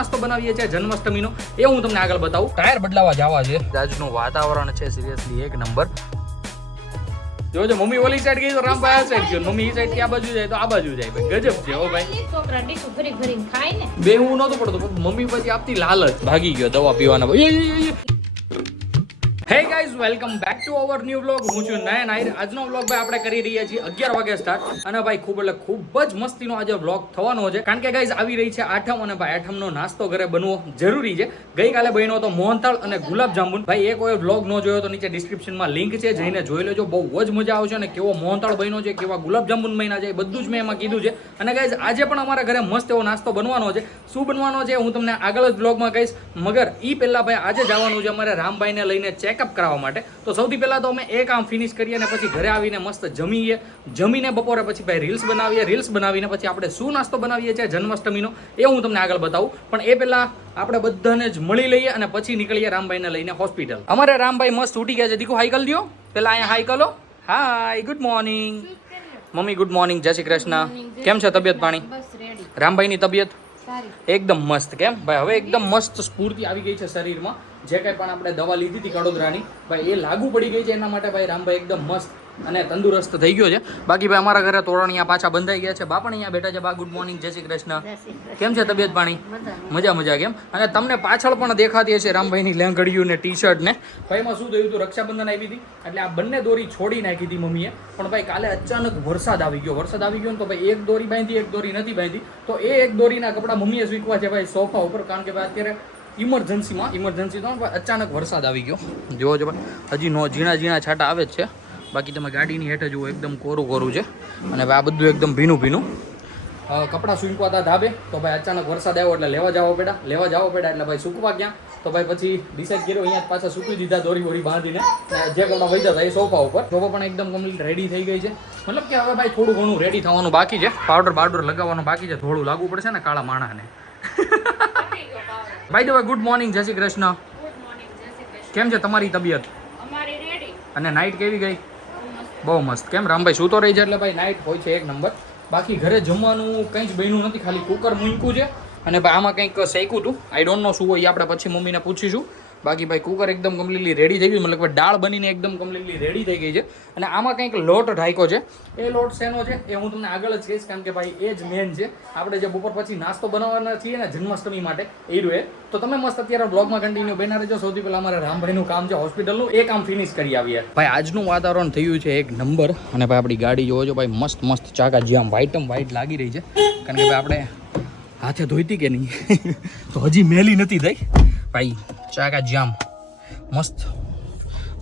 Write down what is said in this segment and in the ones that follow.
નાસ્તો બનાવીએ છીએ જન્માષ્ટમીનો એ હું તમને આગળ બતાવું. ટાયર બદલાવા જવા છે. આજનું વાતાવરણ છે સિરિયસલી એક નંબર. જોજો મમ્મી ઓલી સાઈડ ગઈ તો રામભાઈ આ સાઈડ ગયો, મમ્મી ઈ સાઈડ કે આ બાજુ જાય તો આ બાજુ જાય. ભાઈ ગજબ છે હો ભાઈ. છોકરા ડીકુ ભરી ભરીને ખાય ને. બે હું નહોતો પડતો મમ્મી પછી આપતી લાલચ ભાગી ગયો દવા પીવાના. Hey guys welcome back to our new vlog. હું છું નયન આહિર. આજનો વ્લોગ ભાઈ આપણે કરી રહ્યા છીએ 11 વાગે સ્ટાર્ટ અને ભાઈ ખૂબ જ મસ્તીનો આજે વ્લોગ થવાનો છે કારણ કે ગાઈઝ આવી રહી છે આઠમ અને ભાઈ આઠમનો નાસ્તો ઘરે બનવો જરૂરી છે. ગઈકાલે બન્યો હતો મોહનથાળ અને ગુલાબ જાંબુ. ભાઈ એક વાર વ્લોગ ન જોયો તો નીચે ડિસ્ક્રિપ્શનમાં લિંક છે, જઈને જોઈ લેજો. બહુ જ મજા આવશે અને કેવો મોહનથાળ બન્યો છે, કેવા ગુલાબ જાંબુ બન્યા છે, બધું જ મેં એમાં કીધું છે. અને ગાઈઝ આજે પણ અમારા ઘરે મસ્ત એવો નાસ્તો બનવાનો છે. શું બનવાનો છે હું તમને આગળ જ વ્લોગમાં કહીશ. મગર ઈ પહેલા ભાઈ આજે જવાનું છે અમારે રામભાઈને લઈને ચેકઅપ કરાવવા માટે. તો સૌથી પહેલા તો અમે એ કામ ફિનિશ કરીએ અને પછી ઘરે આવીને મસ્ત જમીને બપોરે પછી ભાઈ રીલ્સ બનાવીને પછી આપણે શું નાસ્તો બનાવીએ છીએ જન્માષ્ટમીનો એ હું તમને આગળ બતાવું. પણ એ પહેલા આપણે બધાને જ મળી લઈએ અને પછી નીકળીએ રામભાઈને લઈને હોસ્પિટલ. અમારે રામભાઈ મસ્ત ઉઠી ગયા છે. દીકુ હાઈ કલ દો પેલા, અહીંયા હાઈ કરો. Hi good morning mummy. Good morning, જય શ્રી કૃષ્ણ. કેમ છે તબિયત પાણી? રામભાઈની તબિયત એકદમ મસ્ત. કેમ ભાઈ હવે એકદમ મસ્ત સ્ફૂર્તિ આવી ગઈ છે શરીરમાં. જે કંઈ પણ આપણે દવા લીધી હતી કડોદરાની ભાઈ એ લાગુ પડી ગઈ છે. એના માટે ભાઈ રામભાઈ એકદમ મસ્ત અને તંદુરસ્ત થઈ ગયો છે. બાકી ભાઈ અમારા ઘરે તોરણિયા પાછા બંધાઈ ગયા છે. બા પણ અહીંયા બેઠા છે. બા ગુડ મોર્નિંગ, જય શ્રી કૃષ્ણ. કેમ છે તબિયત પાણી? મજા કેમ? અને તમને પાછળ પણ દેખાતી હશે રામભાઈની લેંગડીયું ને ટી શર્ટ ને. ભાઈ એમાં શું થયું હતું, રક્ષાબંધન આવી હતી એટલે આ બંને દોરી છોડી નાખી હતી મમ્મીએ. પણ ભાઈ કાલે અચાનક વરસાદ આવી ગયો ને તો ભાઈ એક દોરી બાંધી એક દોરી નથી બાંધી. તો એ એક દોરીના કપડા મમ્મીએ સૂકવા છે ભાઈ સોફા ઉપર. કારણ કે ભાઈ અત્યારે ઇમરજન્સી તો અચાનક વરસાદ આવી ગયો. જોવો છો ભાઈ હજી ઝીણા છાંટા આવે જ છે. બાકી તમે ગાડીની હેઠે જુઓ એકદમ કોરું છે અને આ બધું એકદમ ભીનું. કપડાં સૂકવા હતા ધાબે તો ભાઈ અચાનક વરસાદ આવ્યો એટલે લેવા જવા પડ્યા એટલે ભાઈ સૂકવા ગયા. તો ભાઈ પછી ડિસાઈડ કર્યો અહીંયા પાછા સૂકવી દીધા દોરી બાંધીને. જે કપડાં વૈધા હતા એ સોફા ઉપર. સોફા પણ એકદમ કમ્પ્લીટ રેડી થઈ ગઈ છે. મતલબ કે હવે ભાઈ થોડું ઘણું રેડી થવાનું બાકી છે. પાવડર લગાવવાનું બાકી છે. થોડું લાગવું પડશે ને કાળા માણાને. ભાઈ ધ વે ગુડ મોર્નિંગ, જય શ્રી કૃષ્ણ. કેમ છે તમારી તબિયત? અને નાઇટ કેવી ગઈ? બહુ મસ્ત. કેમ રામભાઈ સૂતો રહી છે એટલે ભાઈ નાઇટ હોય છે એક નંબર. બાકી ઘરે જમવાનું કંઈ જ બન્યું નથી, ખાલી કુકર મૂક્યું છે અને ભાઈ આમાં કંઈક શેક્યું હતું. આઈ ડોન્ટ નો શું હોય આપણે પછી મમ્મીને પૂછીશું. બાકી ભાઈ કુકર એકદમ કમ્પ્લીટલી રેડી થઈ ગયું. મતલબ દાળ બનીને એકદમ કમ્પ્લીટલી રેડી થઈ ગઈ છે. અને આમાં કંઈક લોટ ઢાંક્યો છે. એ લોટ શેનો છે એ હું તમને આગળ જ કહીશ કારણ કે ભાઈ એ જ મેન છે. આપણે જે બપોર પછી નાસ્તો બનાવવાના છીએ ને જન્માષ્ટમી માટે એ રૂએ. તો તમે મસ્ત અત્યારે બ્લોગમાં કન્ટિન્યુ બના રહેજો. સૌથી પહેલાં અમારે રામભાઈનું કામ છે હોસ્પિટલનું, એ કામ ફિનિશ કરી આવીએ. ભાઈ આજનું વાતાવરણ થયું છે એક નંબર. અને ભાઈ આપણી ગાડી જોવો છો ભાઈ મસ્ત ચાકા જ્યાં વ્હાઈટ લાગી રહી છે. કારણ કે ભાઈ આપણે હાથે ધોઈતી કે નહીં તો હજી મેલી નથી થઈ ભાઈ. ચાકા જામ મસ્ત.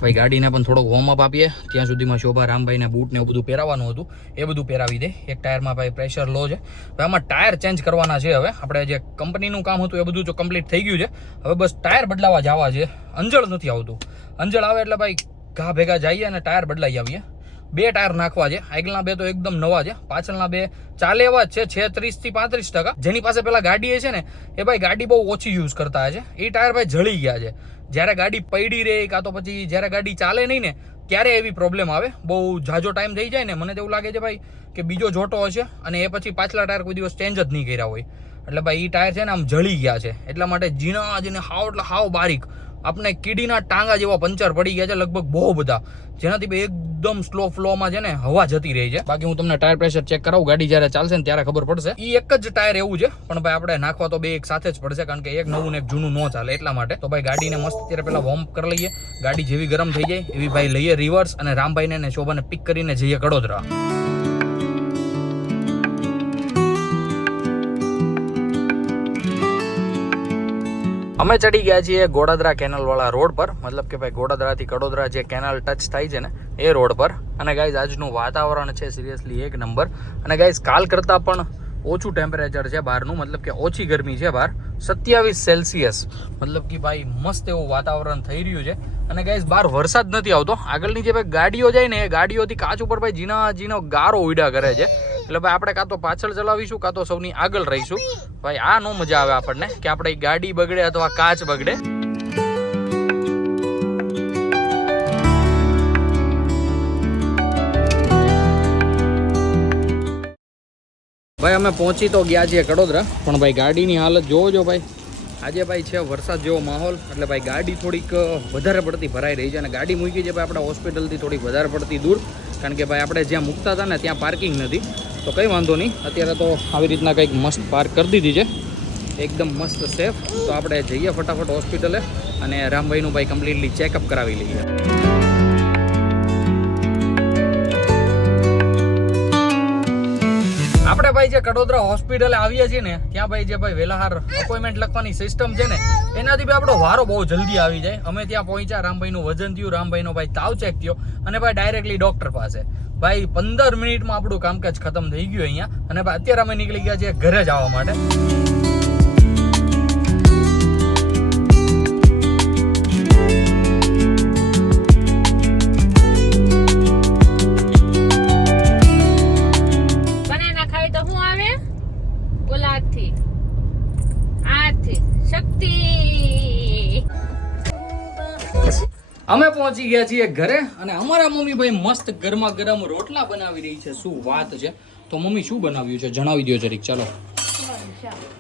ભાઈ ગાડીને પણ થોડોક વોર્મઅપ આપીએ. ત્યાં સુધીમાં શોભા રામભાઈને બૂટ ને એવું બધું પહેરાવવાનું હતું એ બધું પહેરાવી દે. એક ટાયરમાં ભાઈ પ્રેશર લો છે. ભાઈ આમાં ટાયર ચેન્જ કરવાના છે. હવે આપણે જે કંપનીનું કામ હતું એ બધું તો કમ્પ્લીટ થઈ ગયું છે. હવે બસ ટાયર બદલાવા જવા છે. અંજળ નથી આવતું. અંજળ આવે એટલે ભાઈ ઘા ભેગા જઈએ અને ટાયર બદલાઈ આવીએ. 2 ટાયર નાખવા છે. આગળના 2 તો એકદમ નવા છે. પાછળના 2 ચાલે એવા જ છે 30 થી 35%. જેની પાસે પેલા ગાડી છે ને એ ભાઈ ગાડી બહુ ઓછી યુઝ કરતા છે. એ ટાયર ભાઈ જળી ગયા છે. જ્યારે ગાડી પડી રહે કાં તો પછી જ્યારે ગાડી ચાલે નહીં ને ત્યારે એવી પ્રોબ્લેમ આવે. બહુ ઝાઝો ટાઈમ થઈ જાય ને મને તો એવું લાગે છે ભાઈ કે બીજો જોટો હશે અને એ પછી પાછલા ટાયર કોઈ દિવસ ચેન્જ જ નહીં કર્યા હોય. એટલે ભાઈ એ ટાયર છે ને આમ જળી ગયા છે. એટલા માટે ઝીણા હાવ બારીક આપણે કીડીના ટાંગા જેવા પંચર પડી ગયા છે લગભગ બહુ બધા. જેનાથી ભાઈ એકદમ સ્લો ફ્લોમાં છે ને હવા જતી રહી છે. બાકી હું તમને ટાયર પ્રેશર ચેક કરાવું ગાડી જ્યારે ચાલશે ને ત્યારે ખબર પડશે. એ એક જ ટાયર એવું છે પણ ભાઈ આપણે નાખવા તો 2 એક સાથે જ પડશે કારણ કે એક નવું ને એક જૂનું ન ચાલે એટલા માટે. તો ભાઈ ગાડીને મસ્ત અત્યારે પહેલા વોર્મ કરી લઈએ. ગાડી જેવી ગરમ થઈ જાય એવી ભાઈ લઈએ રિવર્સ અને રામભાઈને ને શોભાને પિક કરીને જઈએ કડોદરા. અમે ચડી ગયા છીએ ગોડાદરા કેનલ વાળા રોડ પર. મતલબ કે ભાઈ ગોડાદરાથી કડોદરા જે કેનલ ટચ થાય છે ને એ રોડ પર. અને ગાઈઝ આજનું વાતાવરણ છે સિરિયસલી એક નંબર. અને ગાઈઝ કાલ કરતાં પણ ઓછું ટેમ્પરેચર છે બહારનું. મતલબ કે ઓછી ગરમી છે બહાર 27 સેલ્સિયસ. મતલબ કે ભાઈ મસ્ત એવું વાતાવરણ થઈ રહ્યું છે. અને ગાઈઝ બહાર વરસાદ નથી આવતો. આગળની જે ભાઈ ગાડીઓ જાય ને એ ગાડીઓથી કાચ ઉપર ભાઈ ઝીણો ગારો ઉડ્યા કરે છે. એટલે ભાઈ આપણે કાં તો પાછળ ચલાવીશું કાં તો સૌની આગળ રહીશું. ભાઈ આ નો મજા આવે આપણને કે આપણે ગાડી બગડે અથવા કાચ બગડે. ભાઈ અમે પહોંચી તો ગયા છીએ કડોદરા પણ ભાઈ ગાડીની હાલત જોવો છો ભાઈ. આજે ભાઈ છે વરસાદ જેવો માહોલ એટલે ભાઈ ગાડી થોડીક વધારે પડતી ભરાઈ રહી છે અને ગાડી મૂકી છે ભાઈ આપણા હોસ્પિટલથી થોડીક વધારે પડતી દૂર કારણ કે ભાઈ આપણે જ્યાં મૂકતા હતા ને ત્યાં પાર્કિંગ નથી તો કંઈ વાંધો નહીં અત્યારે તો આવી રીતના કંઈક મસ્ત પાર્ક કરી દીધી છે એકદમ મસ્ત સેફ તો આપણે જઈએ ફટાફટ હોસ્પિટલે અને રામભાઈનું ભાઈ કમ્પ્લીટલી ચેકઅપ કરાવી લઈએ આપણે ભાઈ જે કડોદરા હોસ્પિટલે આવીએ છીએ ને ત્યાં ભાઈ જે ભાઈ વેલાહાર અપોઇન્ટમેન્ટ લખવાની સિસ્ટમ છે ને એનાથી ભાઈ આપણો વારો બહુ જલ્દી આવી જાય અમે ત્યાં પહોંચ્યા રામભાઈનું વજન થયું રામભાઈનો ભાઈ તાવ ચેક થયો અને ભાઈ ડાયરેક્ટલી ડોક્ટર પાસે ભાઈ 15 મિનિટમાં આપણું કામકાજ ખતમ થઈ ગયું અહીંયા અને ભાઈ અત્યારે અમે નીકળી ગયા છીએ ઘરે જવા માટે અમે પહોંચી ગયા છીએ ઘરે અને અમારા મમ્મી ભાઈ મસ્ત ગરમા ગરમ રોટલા બનાવી રહી છે શું વાત છે તો મમ્મી શું બનાવ્યું છે જણાવી દો જરીક ચાલો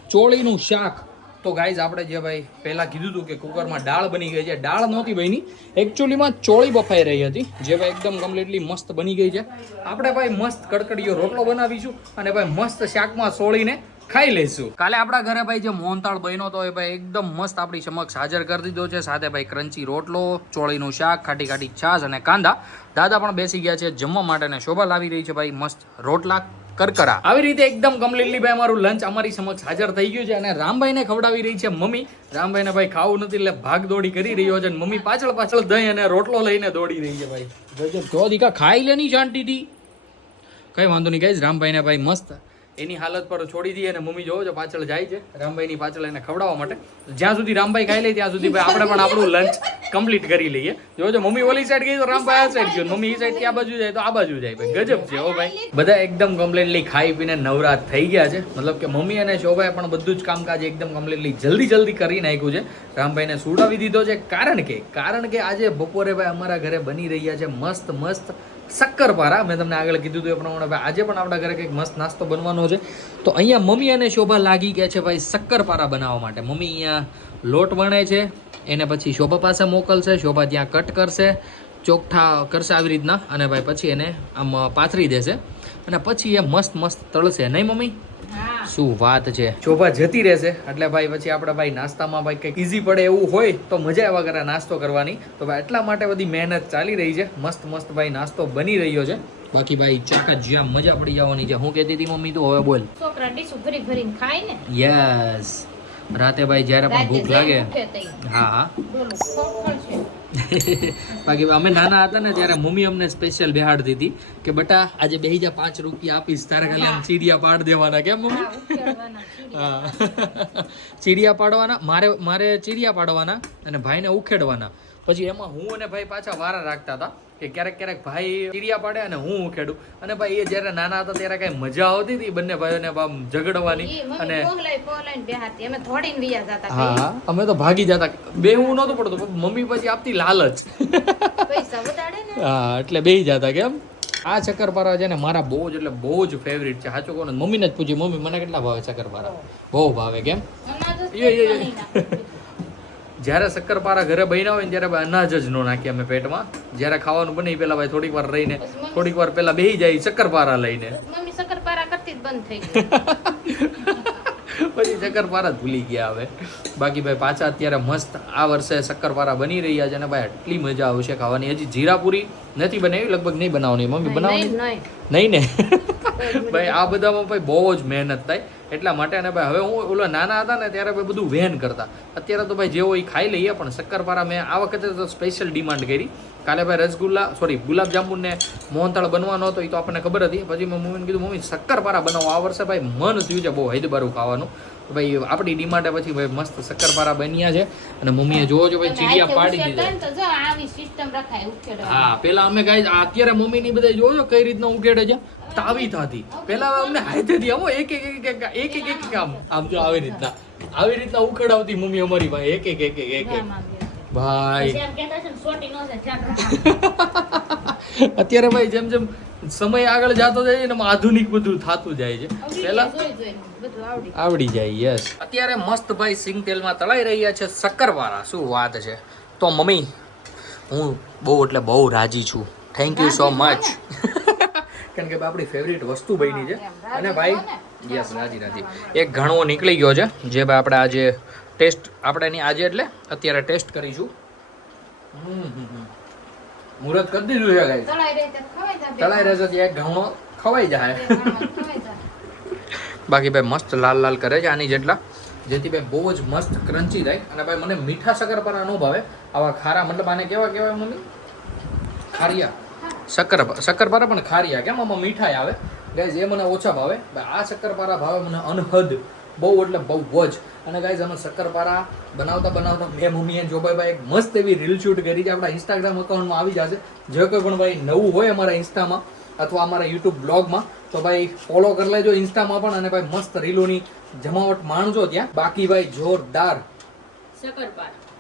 ચોળીનું શાક તો ગાઈઝ આપણે જે ભાઈ પહેલા કીધું હતું કે કુકરમાં દાળ બની ગઈ છે દાળ નહોતી બની એકચ્યુઅલીમાં ચોળી બફાઈ રહી હતી જે ભાઈ એકદમ કમ્પ્લીટલી મસ્ત બની ગઈ છે આપણે ભાઈ મસ્ત કડકડીયો રોટલો બનાવીશું અને ભાઈ મસ્ત શાકમાં સોળીને ખાઈ લઈશું કાલે આપણા ઘરે ભાઈ જે મોહનતાળ બન્યો તો એ ભાઈ એકદમ મસ્ત આપણી સમક્ષ હાજર કરી દીધો છે સાથે ભાઈ ક્રન્ચી રોટલો ચોળીનું શાક ખાટી ખાટી છાશ અને કાંદા દાદા પણ બેસી ગયા છે જમવા માટે અને શોભા લાવી રહી છે ભાઈ મસ્ત રોટલા કરકરા આવી રીતે એકદમ કમ્પ્લીટલી ભાઈ અમારું લંચ અમારી સમક્ષ હાજર થઈ ગયું છે અને રામભાઈને ખવડાવી રહી છે મમ્મી રામભાઈને ભાઈ ખાવું નથી એટલે ભાગ દોડી કરી રહ્યો છે અને મમ્મી પાછળ પાછળ દહીં અને રોટલો લઈને દોડી રહી છે ભાઈ ગજબ જો દીકા ખાઈ લેની શાંતિથી કઈ વાંધો નહીં ગાઈઝ રામભાઈને ભાઈ મસ્ત એની હાલત પર છોડી દઈએ અને મમ્મી જોવો છો પાછળ જાય છે રામભાઈની પાછળ એને ખવડાવવા માટે જ્યાં સુધી રામભાઈ ખાઈ લે ત્યાં સુધી ભાઈ આપણે પણ આપણું લંચ કમ્પ્લીટ કરી લઈએ જોવો છો મમ્મી ઓલી સાઈડ ગઈ તો રામભાઈ આ સાઈડ ગયો મમ્મી એ સાઈડ ત્યાં બાજુ જાય તો આ બાજુ જાય ભાઈ ગજબ છે હો ભાઈ બધા એકદમ કમ્પ્લીટલી ખાઈ પીને નવરાત થઈ ગયા છે મતલબ કે મમ્મી અને શોભાએ પણ બધું જ કામકાજ એકદમ કમ્પ્લીટલી જલ્દી કરી નાખ્યું છે રામભાઈને સુડાવી દીધો છે કારણ કે આજે બપોરે ભાઈ અમારા ઘરે બની રહ્યા છે મસ્ત શક્કરપારા મેં તમને આગળ કીધું હતું એ પ્રમાણે આજે પણ આપણા ઘરે કંઈક મસ્ત નાસ્તો બનવાનો છે તો અહીંયા મમ્મી અને શોભા લાગી ગયા છે ભાઈ શક્કરપારા બનાવવા માટે મમ્મી અહીંયા લોટ વણે છે એને પછી શોભા પાસે મોકલશે શોભા ત્યાં કટ કરશે ચોખ્ઠા કરશે આવી રીતના અને ભાઈ પછી એને આમ પાથરી દેશે અને પછી એ મસ્ત તળશે નહીં મમ્મી શું વાત છે શોભા જતી રહેશે એટલે ભાઈ પછી આપણે ભાઈ નાસ્તામાં ભાઈ કંઈક ઈઝી પડે એવું હોય તો મજા આવ્યા કરે નાસ્તો કરવાની તો ભાઈ એટલા માટે બધી મહેનત ચાલી રહી છે મસ્ત ભાઈ નાસ્તો બની રહ્યો છે બાકી ભાઈ ચાકા જ્યાં મજા પડી જવાની છે હું કહેતી હતી મમ્મી તો હવે બોલ છોકરા ડીશ ભરીને ખાય ને યસ રાતે ભાઈ જ્યારે પણ ભૂખ લાગે હા બાકી અમે નાના હતા ને ત્યારે મમ્મી અમને સ્પેશિયલ બેહાડતી હતી કે બેટા આજે બેહી જા 5 રૂપિયા આપીશ તારે ખાલી આમ ચીડિયા પાડ દેવાના કેમ મમ્મી હા ચીડિયા પાડવાના મારે ચીડિયા પાડવાના અને ભાઈને ઉખેડવાના પછી એમાં હું અને ભાઈ પાછા વારા રાખતા હતા કે ક્યારેક ભાઈ ચીડિયા પાડે અને હું ઉખેડું અને ભાઈ એ જ્યારે નાના હતા ત્યારે કઈ મજા આવતી હતી બંને ભાઈઓને ઝઘડવાની અને હા અમે તો ભાગી જતા બેહવું નહોતું પડતું મમ્મી પછી આપતી લાલચ હા એટલે બેહી જતા કેમ આ શક્કરપારા છે ને મારા બહુ જ ફેવરિટ છે સાચું કહું મમ્મીને જ પૂછ્યું મમ્મી મને કેટલા ભાવે શક્કરપારા બહુ ભાવે કેમ જ્યારે શક્કરપારા ઘરે બન્યા હોય ને ત્યારે અનાજ જ ન નાખીએ અમે પેટમાં જ્યારે ખાવાનું બને પેલા ભાઈ થોડીક વાર પેલા બેહી જાય શક્કરપારા લઈને પછી શક્કરપારા જ ભૂલી ગયા હવે બાકી ભાઈ પાછા અત્યારે મસ્ત આ વર્ષે શક્કરપારા બની રહ્યા છે અને ભાઈ એટલી મજા આવશે ખાવાની હજી જીરાપુરી નથી બનાવી લગભગ નહીં બનાવવાની મમ્મી બનાવવાની નહીં ને ભાઈ આ બધામાં ભાઈ બહુ જ મહેનત થાય એટલા માટે અને ભાઈ હવે હું ઓલા નાના હતા ને ત્યારે ભાઈ બધું વહેન કરતા અત્યારે તો ભાઈ જેવો એ ખાઈ લઈએ પણ શક્કરપારા મેં આ વખતે તો સ્પેશિયલ ડિમાન્ડ કરી કાલે ભાઈ ગુલાબજાંબુ ને મોહનતાળ બનવાનો હતો એ તો આપણને ખબર હતી પછી મેં મમ્મીને કીધું મમ્મી શક્કરપારા બનાવો આ વર્ષે ભાઈ મન થયું છે બહુ હૈદબારું ખાવાનું ભાઈ આપણી ડિમાન્ડે પછી ભાઈ મસ્ત શક્કરપારા બન્યા છે અને મમ્મીએ જોવો છો ભાઈ ચીડિયા પાડી દીધા હા પેલા અમે ગાય અત્યારે મમ્મીની બધા જોવો છો કઈ રીતના ઉકેડે છે તાવી થતી પેલા અમને હાથેથી આવો એક આમ જો આવી રીતના ઉખેડાવતી મમ્મી અમારી ભાઈ એક ભાઈ અત્યારે ભાઈ જેમ સમય આગળ જતો જાય છે ને આધુનિક બધું થતું જાય છે પહેલા બધું આવડી આવડી જાય યસ અત્યારે મસ્ત ભાઈ સિંગ તેલમાં તળાઈ રહ્યા છે શક્કરપારા શું વાત છે તો મમ્મી હું બહુ એટલે બહુ રાજી છું થેન્ક યુ સો મચ કારણ કે આપણી ફેવરિટ વસ્તુ બની છે અને ભાઈ યસ રાજી રાજી એક ઘણો નીકળી ગયો છે જે ભાઈ આપણે આજે ટેસ્ટ આપણે એની આજે એટલે અત્યારે ટેસ્ટ કરીશું મુહૂર્ત કરી દીધું છે ગાઈસ તળાઈ રહેશે ત્યાં એક ઘણો ખવાઈ જાય બાકી ભાઈ મસ્ત લાલ લાલ કરે છે આની જેટલા જેથી ભાઈ બહુ જ મસ્ત ક્રન્ચી થાય અને ભાઈ મને મીઠા શક્કરપારા ન ભાવે આવા ખારા મતલબ આને કેવા કહેવાય મમ્મી ખારિયા શક્કરપારા પણ ખારિયા કેમ આમાં મીઠાઈ આવે ગાઈઝ એ મને ઓછા ભાવે આ શક્કરપારા ભાવે મને અનહદ બહુ એટલે બહુ જ અને ગાઈઝ અમે શક્કરપારા બનાવતા મેં મમ્મીએ જોભાઈ એક મસ્ત એવી રીલ શૂટ કરી છે આપણા ઇન્સ્ટાગ્રામ અકાઉન્ટમાં આવી જશે જે કોઈ પણ ભાઈ નવું હોય અમારા ઇન્સ્ટામાં અથવા અમારા યુટ્યુબ બ્લોગમાં તો ભાઈ ફોલો કરી લેજો ઇન્સ્ટામાં પણ અને ભાઈ મસ્ત રીલોની જમાવટ માણજો ત્યાં બાકી ભાઈ જોરદાર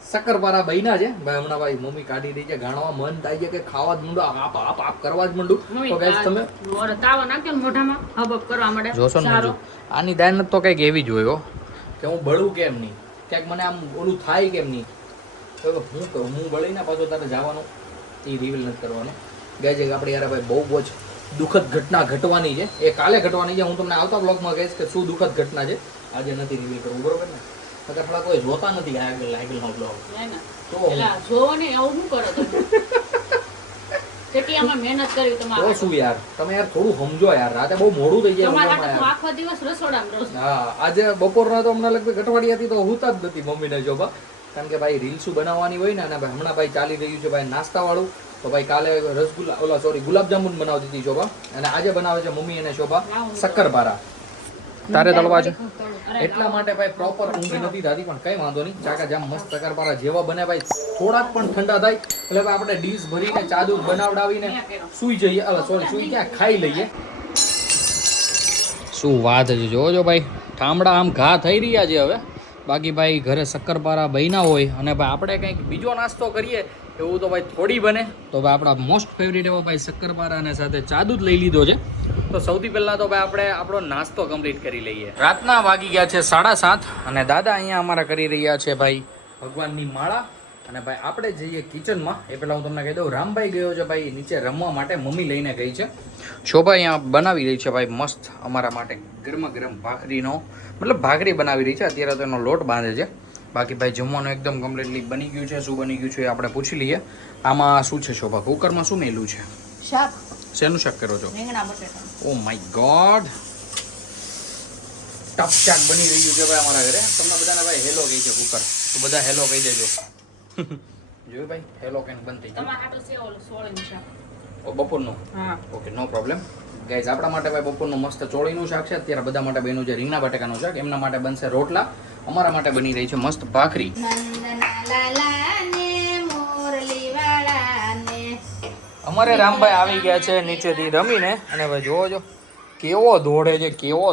શક્કરપારા બન્યા છે ભાઈ હમણાં ભાઈ મમ્મી કાઢી રહી છે ગાણવા મન થાય છે કે ખાવા જ માંડો આપ આપ આપ કરવા જ માંડું તો ગાઈસ તમે તાવો નાખ્યો ને મોઢામાં હબબ કરવા માંડે જોશો ને આની દાન તો કંઈક એવી જ હોય કે હું બળું કેમ નહીં ક્યાંક મને આમ ઓલું થાય કેમ નહીં તો હું કહું હું બળીને પાછો તારે જવાનું એ રિવીલ નથી કરવાનું ગાઈસ આપણે યાર ભાઈ બહુ જ દુઃખદ ઘટના ઘટવાની છે એ કાલે ઘટવાની છે હું તમને આવતા બ્લોગમાં કહીશ કે શું દુઃખદ ઘટના છે આજે નથી રિવીલ કરવું બરોબર ને પેલા કોઈ જોતા નથી આગળનો બ્લોગ તો જોવો ને એવું શું કરો તમે કેટલીમાં મહેનત કરી તમારે તો શું યાર તમે યાર થોડું સમજો યાર રાતે બહુ મોડું થઈ જાય તમારા આખો દિવસ રસોડામાં રહો હા આજે બપોરના તો હમણાં લગભગ અઠવાડિયા હતી તો હોતા જ નથી મમ્મીને જોવા કારણ કે ભાઈ રીલ્સું બનાવવાની હોય ને અને હમણાં ભાઈ ચાલી રહ્યું છે ભાઈ નાસ્તા વાળું તો ભાઈ કાલે ગુલાબજાંબુ બનાવતી હતી શોભા અને આજે બનાવે છે મમ્મી અને શોભા શક્કરપારા તારે તળવા છે એટલા માટે ભાઈ પ્રોપર ઊંઘ નથી થતી પણ કઈ વાંધો નહીં ચાકા જામ મસ્ત શક્કરપારા જેવા બને ભાઈ થોડાક પણ ઠંડા થાય એટલે આપણે ડીશ ભરીને ચા દૂધ બનાવડાવીને સુઈ જઈએ સુઈ ક્યાં ખાઈ લઈએ શું વાત છે જોજો ભાઈ ઠામડા આમ ઘા થઈ રહ્યા છે હવે બાકી ભાઈ ઘરે શક્કરપારા બન્યા હોય અને ભાઈ આપણે કંઈક બીજો નાસ્તો કરીએ એવું તો ભાઈ થોડી બને તો ભાઈ આપણા મોસ્ટ ફેવરિટ એવો ભાઈ શક્કરપારા અને સાથે ચા દૂધ લઈ લીધો છે તો સૌથી પહેલાં તો ભાઈ આપણે આપણો નાસ્તો કમ્પ્લીટ કરી લઈએ રાતના વાગી ગયા છે 7:30 અને દાદા અહીંયા અમારા કરી રહ્યા છે ભાઈ ભગવાનની માળા અને ભાઈ આપણે જઈએ કિચનમાં એ પહેલાં હું તમને કહી દઉં રામભાઈ ગયો છે ભાઈ નીચે રમવા માટે મમ્મી લઈને ગઈ છે શોભા અહીંયા બનાવી રહી છે ભાઈ મસ્ત અમારા માટે ગરમા ગરમ ભાખરીનો મતલબ ભાખરી બનાવી રહી છે અત્યારે તો એનો લોટ બાંધે છે બાકી ભાઈ જમવાનું એકદમ કમ્પ્લીટલી બની ગયું છે શું બની ગયું છે એ આપણે પૂછી લઈએ આમાં શું છે શોભા કુકરમાં શું મેલું છે શાક શેનું શાક કરો છો રીંગણા બટેટા ઓ માય ગોડ ટફ શાક બની રહ્યું છે ભાઈ અમારા ઘરે તમને બધાને ભાઈ હેલો કહી છે કુકર તો બધા હેલો કહી દેજો જોયું ભાઈ હેલો કેન બંધ થઈ ગયું તમારા હાટુ છે ઓલું સોળીનું શાક ઓ બપોરનું હા ઓકે નો પ્રોબ્લેમ ગાઈઝ આપણા માટે ભાઈ બપોરનું મસ્ત ચોળીનું શાક છે અત્યારે બધા માટે બન્યું છે રીંગણા બટેકાનું શાક એમના માટે બનશે રોટલા અમારા માટે બની રહી છે મસ્ત ભાખરી અમારે રામભાઈ આવી ગયા છે નીચેથી રમીને અને ભાઈ જોવો કેવો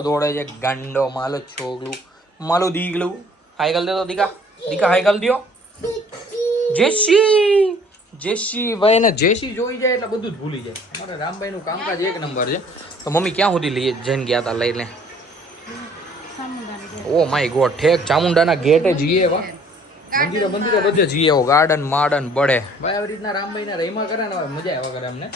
દોડે છે ગાંડો માલો છોગલું માલું દીગલું હાઈકલ દે તો દીકા હાઈકલ દ્યો જેસી ભાઈ ને જેસી જોઈ જાય એટલે બધું જ ભૂલી જાય અમારે રામભાઈ નું કામકાજ એક નંબર છે તો મમ્મી ક્યાં સુધી જઈને ગયા હતા લઈને ઓ માય ગોડ ઠેક ચામુંડાના ગેટે જઈએ એવા મંદિરે બધે જઈએ એવો ગાર્ડન માર્ડન બળે ભાઈ આવી રીતના રામભાઈ ને રહીમાં કરે ને મજા આવ્યા કરે અમને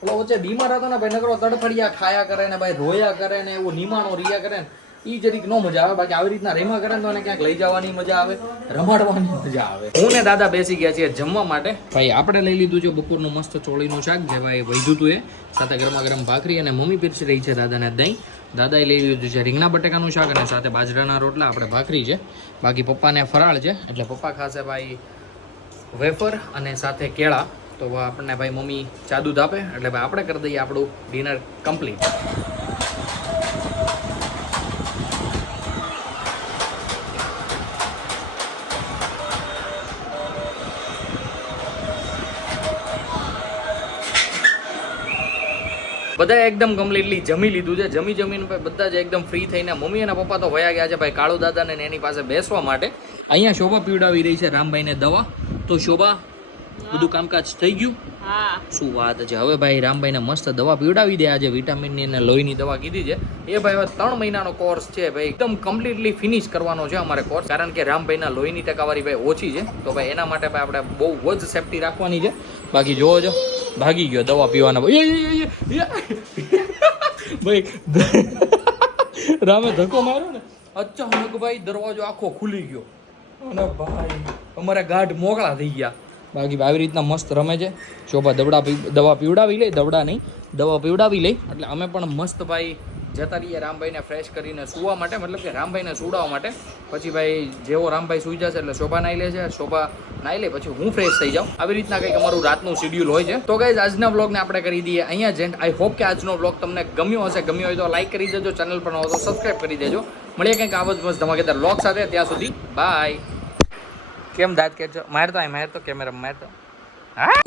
પેલો વચ્ચે બીમાર હતો ને ભાઈ નકરો તડફડિયા ખાયા કરે ને ભાઈ રોયા કરે ને એવું નિમાણો રિયા કરે ને એ જરીક નો મજા આવે બાકી આવી રીતના રેમા કરે તો ક્યાંક લઈ જવાની મજા આવે રમાડવાની મજા આવે હું ને દાદા બેસી ગયા છીએ જમવા માટે ભાઈ આપણે લઈ લીધું છે બપોરનું મસ્ત ચોળીનું શાક જે ભાઈ વધ્યું હતું એ સાથે ગરમા ગરમ ભાખરી અને મમ્મી પીરસી રહી છે દાદાને દહીં દાદાએ લઈ લીધું છે રીંગણા બટેકાનું શાક અને સાથે બાજરાના રોટલા આપણે ભાખરી છે બાકી પપ્પાને ફરાળ છે એટલે પપ્પા ખાશે ભાઈ વેફર અને સાથે કેળા તો આપણને ભાઈ મમ્મી ચા દૂધ આપે એટલે ભાઈ આપણે કરી દઈએ આપણું ડિનર કમ્પ્લીટ બધા એકદમ કમ્પ્લીટલી જમી લીધું છે જમીને બધા જ એકદમ ફ્રી થઈને મમ્મી અને પપ્પા તો વયા ગયા છે ભાઈ કાળુ દાદાને એની પાસે બેસવા માટે અહીંયા શોભા પીવડાવી રહી છે રામભાઈને દવા તો શોભા બધું કામકાજ થઈ ગયું હા શું વાત છે. હવે ભાઈ રામભાઈને મસ્ત દવા પીવડાવી દે. આજે વિટામિનની અને લોહીની દવા કીધી છે એ ભાઈ હવે 3 મહિનાનો કોર્સ છે ભાઈ. એકદમ કમ્પ્લીટલી ફિનિશ કરવાનો છે અમારે કોર્સ, કારણ કે રામભાઈના લોહીની ટકાવારી ભાઈ ઓછી છે. તો ભાઈ એના માટે ભાઈ આપણે બહુ જ સેફટી રાખવાની છે. બાકી જોવો જો ભાગી ગયો દવા પીવાના ભાઈ. રામે ધક્કો માર્યો ને અચાનક ભાઈ દરવાજો આખો ખુલી ગયો અને ભાઈ અમારા ગાઢ મોકળા થઈ ગયા. બાકી આવી રીતના મસ્ત રમે છે. શોભા દવા પીવડાવી લે, દવા પીવડાવી લે એટલે અમે પણ મસ્ત ભાઈ જતા રહીએ રામભાઈને ફ્રેશ કરીને સુવા માટે, મતલબ કે રામભાઈને સુડાવવા માટે. પછી ભાઈ જેવો રામભાઈ સુઈ જશે એટલે શોભા નાઈ લે છે, શોભા નાઈ લે પછી હું ફ્રેશ થઈ જાઉં. આવી રીતના કંઈક અમારું રાતનું શેડ્યુલ હોય છે. તો ગાઈઝ આજના વ્લોગને આપણે કરી દઈએ અહીંયા જ. આઈ હોપ કે આજનો વ્લોગ તમને ગમ્યો હશે. ગમ્યો હોય તો લાઈક કરી દેજો, ચેનલ પર ન હોય તો સબસ્ક્રાઈબ કરી દેજો. મળીએ કંઈક આવો જ મસ્ત ધમાકેદાર વ્લોગ સાથે. ત્યાં સુધી બાય. કેમ દાંત કે મારતો કેમેરા મારતો હા.